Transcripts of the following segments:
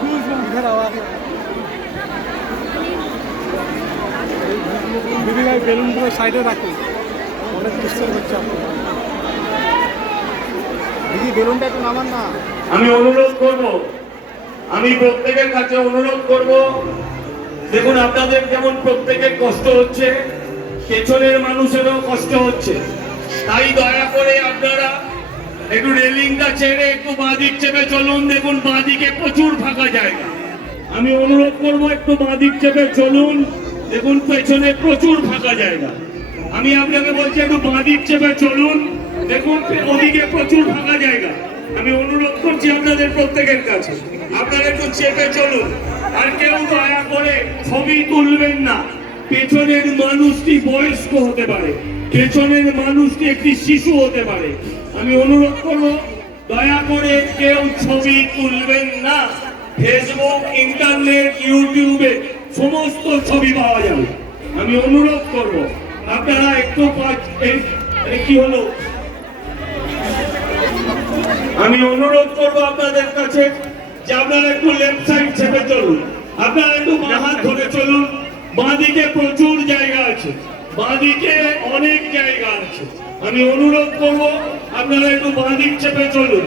ঘুষ ইধার আওয়াজ দিদি বেলুনটা একটু নামান না আমি অনুরোধ করব, আমি প্রত্যেকের কাছে অনুরোধ করব, দেখুন আপনাদের যেমন প্রত্যেকের কষ্ট হচ্ছে, পেছনের মানুষেরও কষ্ট হচ্ছে। তাই দয়া করে আপনারা একটু রেলিংটা ছেড়ে একটু বাঁদিক চেপে চলুন, দেখুন বাঁদিকে প্রচুর ফাঁকা জায়গা আমি অনুরোধ করব একটু বাঁদিক চেপে চলুন। দেখুন, পেছনে প্রচুর ফাঁকা জায়গা। আমি আপনাকে বলছি, একটু বাঁদিক চেপে চলুন। দেখুন, ওদিকে প্রচুর ফাঁকা জায়গা। আমি অনুরোধ করছি আপনাদের প্রত্যেকের কাছে। আপনারা একটু চেপে চলুন। আর কেউ দয়া করে ছবি তুলবেন না। পেছনের মানুষটি বয়স্ক হতে পারে। পেছনের মানুষটি একটি শিশু হতে পারে। আমি অনুরোধ করব, দয়া করে কেউ ছবি তুলবেন না। ফেসবুক ইন্টারনেট ইউটিউবে সমস্ত ছবি পাওয়া যাবে। আমি অনুরোধ করব আপনারা একটু কি হলো? আমি অনুরোধ করব আপনাদের কাছে যে আপনারা একটু লেফট সাইড চেপে চলুন। আপনারা একটু বাঁ হাত ধরে চলুন। বাঁদিকে প্রচুর জায়গা আছে। বাঁদিকে অনেক জায়গা আছে। আমি অনুরোধ করব আপনারা একটু বাঁদিক চেপে চলুন।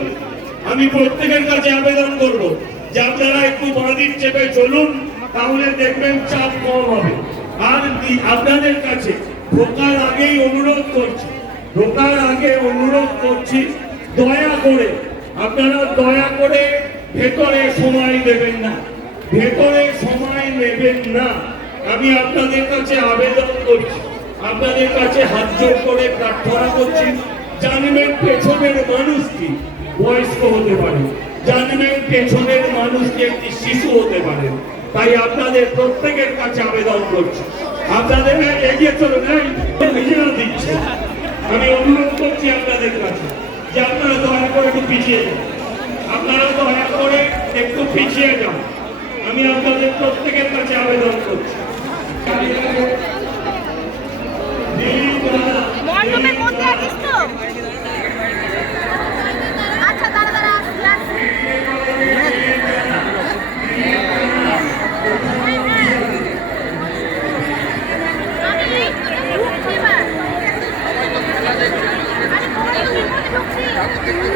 আমি প্রত্যেকের কাছে আবেদন করব যে আপনারা একটু বাঁদিক চেপে চলুন, তাহলে দেখবেন চাপ কম হবে। আর আপনাদের কাছে ঢোকার আগেই অনুরোধ করছি, ঢোকার আগে অনুরোধ করছি, দয়া করে, আপনারা দয়া করে ভেতরে সময় দেবেন না। ভেতরে সময় নেবেন না। আমি আপনাদের কাছে আবেদন করছি, আপনাদের কাছে হাত জোর করে প্রার্থনা করছি, জানবেন পেছনের মানুষটি বয়স্ক হতে পারে। জানবেন পেছনের মানুষটি একটি শিশু হতে পারে। তাই আপনাদের প্রত্যেকের কাছে আবেদন করছি। আপনাদের এগিয়ে চলুন এই, নিজেরা দিচ্ছে। আমি অনুরোধ করছি আপনাদের কাছে যে আপনারা দয়া করে একটু পিছিয়ে যান। আপনারা দয়া করে একটু পিছিয়ে যান। আমি আপনাদের প্রত্যেকের কাছে আবেদন করছি। Obrigado,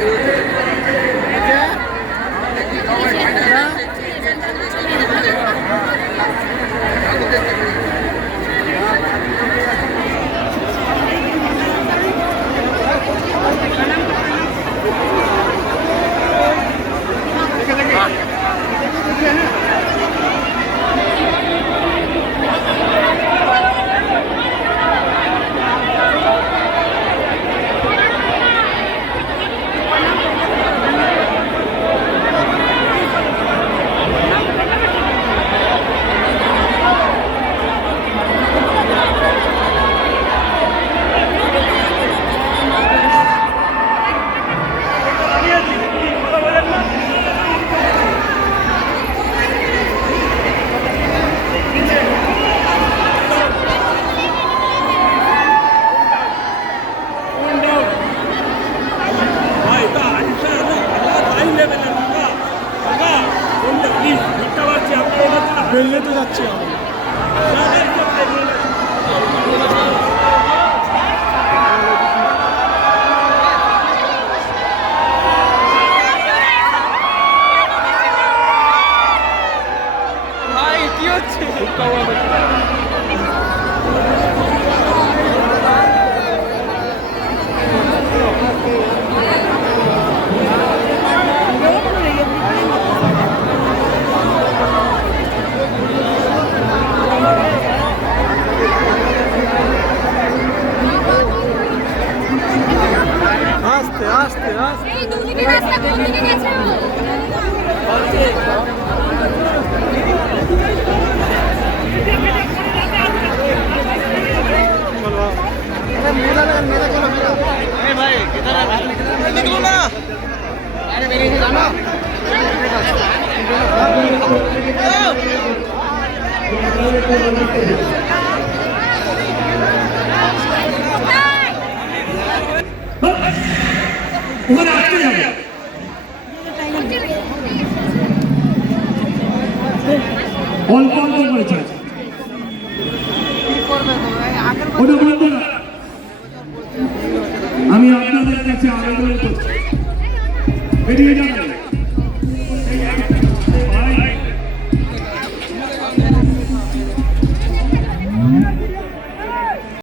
বেরিয়ে তো যাচ্ছি আমি ভাই কি হচ্ছে আস্তে निकलो ना अरे मेरे से जाना What অল্প অল্প করেছে? ওটা আমি আপনাদের কাছে আবেদন করছি। বেরিয়ে যাবেন।